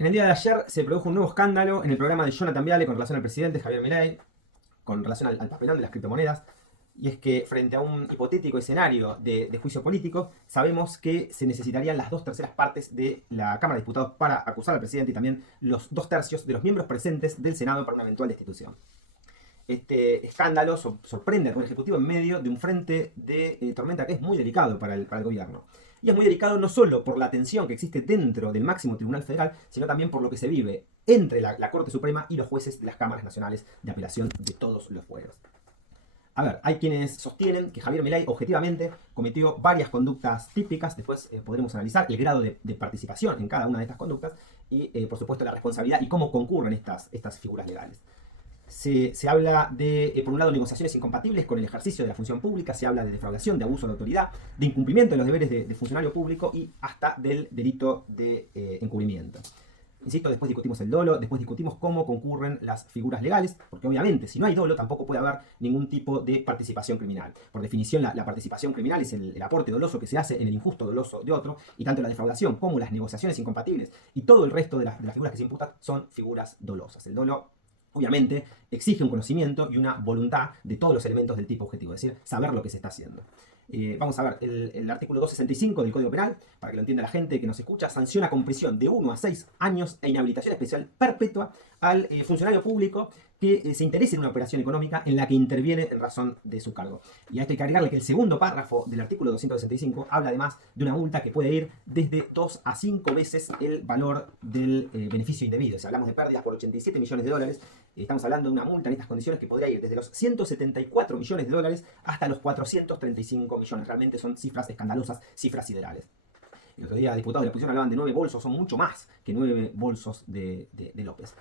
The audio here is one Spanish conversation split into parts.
En el día de ayer se produjo un nuevo escándalo en el programa de Jonathan Viale con relación al presidente Javier Milei, con relación al papelón de las criptomonedas. Y es que frente a un hipotético escenario de juicio político, sabemos que se necesitarían las 2/3 de la Cámara de Diputados para acusar al presidente y también los 2/3 de los miembros presentes del Senado para una eventual destitución. Este escándalo sorprende al Poder Ejecutivo en medio de un frente de tormenta que es muy delicado para el gobierno. Y es muy delicado no solo por la tensión que existe dentro del máximo Tribunal Federal, sino también por lo que se vive entre la Corte Suprema y los jueces de las cámaras nacionales de apelación de todos los fueros. A ver, hay quienes sostienen que Javier Milei objetivamente cometió varias conductas típicas, después podremos analizar el grado de participación en cada una de estas conductas y por supuesto la responsabilidad y cómo concurren estas figuras legales. Se habla de, por un lado, negociaciones incompatibles con el ejercicio de la función pública, se habla de defraudación, de abuso de autoridad, de incumplimiento de los deberes de funcionario público y hasta del delito de encubrimiento. Insisto, después discutimos el dolo, después discutimos cómo concurren las figuras legales, porque obviamente si no hay dolo tampoco puede haber ningún tipo de participación criminal. Por definición la participación criminal es el aporte doloso que se hace en el injusto doloso de otro, y tanto la defraudación como las negociaciones incompatibles y todo el resto de las figuras que se imputan son figuras dolosas. El dolo obviamente exige un conocimiento y una voluntad de todos los elementos del tipo objetivo, es decir, saber lo que se está haciendo. Vamos a ver, el artículo 265 del Código Penal, para que lo entienda la gente que nos escucha, sanciona con prisión de 1 a 6 años e inhabilitación especial perpetua al funcionario público que se interese en una operación económica en la que interviene en razón de su cargo. Y a esto hay que agregarle que el segundo párrafo del artículo 265 habla además de una multa que puede ir desde 2 a 5 veces el valor del beneficio indebido. Si hablamos de pérdidas por 87 millones de dólares, estamos hablando de una multa en estas condiciones que podría ir desde los 174 millones de dólares hasta los 435 millones. Realmente son cifras escandalosas, cifras siderales. El otro día diputados de la oposición hablaban de 9 bolsos, son mucho más que 9 bolsos de López.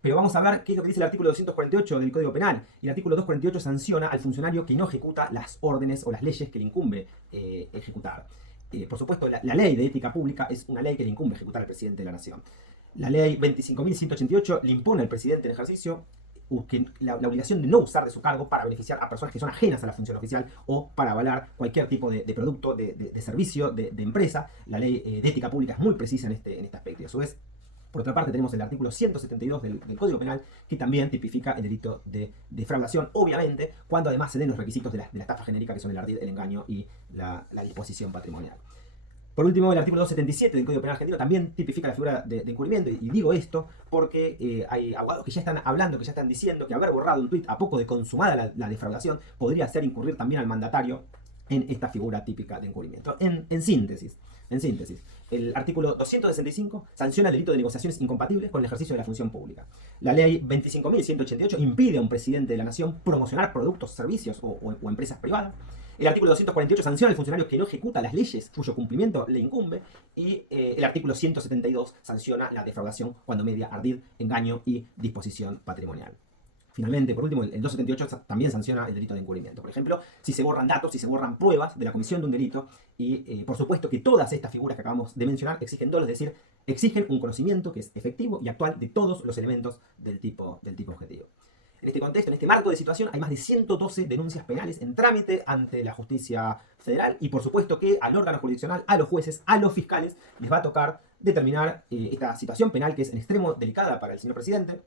Pero vamos a ver qué es lo que dice el artículo 248 del Código Penal. Y el artículo 248 sanciona al funcionario que no ejecuta las órdenes o las leyes que le incumbe ejecutar. Por supuesto, la ley de ética pública es una ley que le incumbe ejecutar al presidente de la Nación. La ley 25.188 le impone al presidente en ejercicio la obligación de no usar de su cargo para beneficiar a personas que son ajenas a la función oficial o para avalar cualquier tipo de producto, de servicio, de empresa. La ley de ética pública es muy precisa en este aspecto. Y a su vez, por otra parte, tenemos el artículo 172 del Código Penal, que también tipifica el delito de defraudación, obviamente, cuando además se den los requisitos de la estafa genérica, que son el ardid, el engaño y la disposición patrimonial. Por último, el artículo 277 del Código Penal argentino también tipifica la figura de encubrimiento, y digo esto porque hay abogados que ya están hablando, que ya están diciendo que haber borrado un tuit a poco de consumada la defraudación podría hacer incurrir también al mandatario en esta figura típica de encubrimiento. En síntesis, el artículo 265 sanciona el delito de negociaciones incompatibles con el ejercicio de la función pública. La ley 25.188 impide a un presidente de la nación promocionar productos, servicios o empresas privadas. El artículo 248 sanciona al funcionario que no ejecuta las leyes cuyo cumplimiento le incumbe. Y el artículo 172 sanciona la defraudación cuando media ardid, engaño y disposición patrimonial. Finalmente, por último, el 278 también sanciona el delito de encubrimiento. Por ejemplo, si se borran datos, si se borran pruebas de la comisión de un delito. Y por supuesto que todas estas figuras que acabamos de mencionar exigen dolo, es decir, exigen un conocimiento que es efectivo y actual de todos los elementos del tipo objetivo. En este contexto, en este marco de situación, hay más de 112 denuncias penales en trámite ante la justicia federal y por supuesto que al órgano jurisdiccional, a los jueces, a los fiscales, les va a tocar determinar esta situación penal que es en extremo delicada para el señor presidente.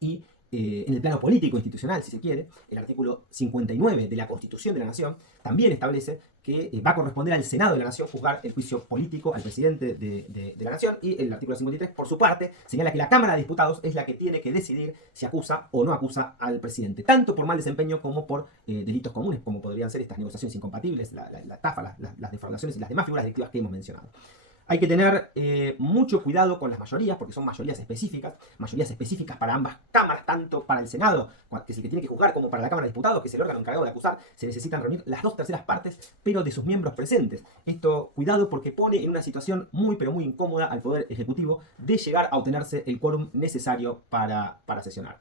Y en el plano político institucional, si se quiere, el artículo 59 de la Constitución de la Nación también establece que va a corresponder al Senado de la Nación juzgar el juicio político al presidente de la Nación. Y el artículo 53, por su parte, señala que la Cámara de Diputados es la que tiene que decidir si acusa o no acusa al presidente, tanto por mal desempeño como por delitos comunes, como podrían ser estas negociaciones incompatibles, la estafa, las defraudaciones y las demás figuras delictivas que hemos mencionado. Hay que tener mucho cuidado con las mayorías, porque son mayorías específicas para ambas cámaras, tanto para el Senado, que es el que tiene que juzgar, como para la Cámara de Diputados, que es el órgano encargado de acusar. Se necesitan reunir las 2/3 partes, pero de sus miembros presentes. Esto, cuidado, porque pone en una situación muy, pero muy incómoda al Poder Ejecutivo de llegar a obtenerse el quórum necesario para sesionar.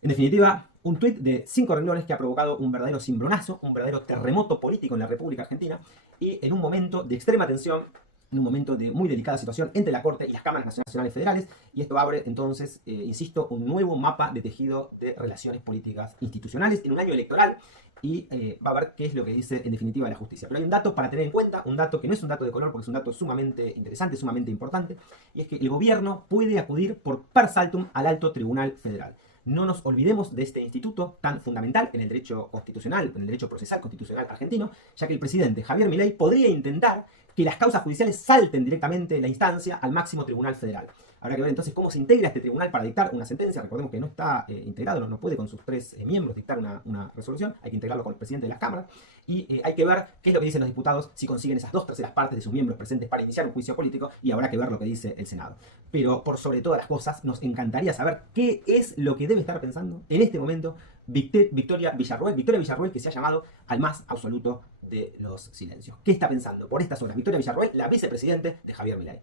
En definitiva, un tuit de 5 renglones que ha provocado un verdadero cimbronazo, un verdadero terremoto político en la República Argentina, y en un momento de extrema tensión en un momento de muy delicada situación entre la Corte y las cámaras nacionales federales, y esto abre entonces, insisto, un nuevo mapa de tejido de relaciones políticas institucionales en un año electoral, y va a ver qué es lo que dice en definitiva la justicia. Pero hay un dato para tener en cuenta, un dato que no es un dato de color porque es un dato sumamente interesante, sumamente importante, y es que el gobierno puede acudir por per saltum al Alto Tribunal Federal. No nos olvidemos de este instituto tan fundamental en el derecho constitucional, en el derecho procesal constitucional argentino, ya que el presidente Javier Milei podría intentar que las causas judiciales salten directamente de la instancia al máximo tribunal federal. Habrá que ver entonces cómo se integra este tribunal para dictar una sentencia. Recordemos que no está integrado, no puede con sus 3 miembros dictar una resolución, hay que integrarlo con el presidente de las cámaras. Y hay que ver qué es lo que dicen los diputados si consiguen esas 2/3 partes de sus miembros presentes para iniciar un juicio político, y habrá que ver lo que dice el Senado. Pero por sobre todas las cosas, nos encantaría saber qué es lo que debe estar pensando en este momento Victoria Villarroel, que se ha llamado al más absoluto de los silencios. ¿Qué está pensando por estas horas Victoria Villarroel, la vicepresidente de Javier Milei?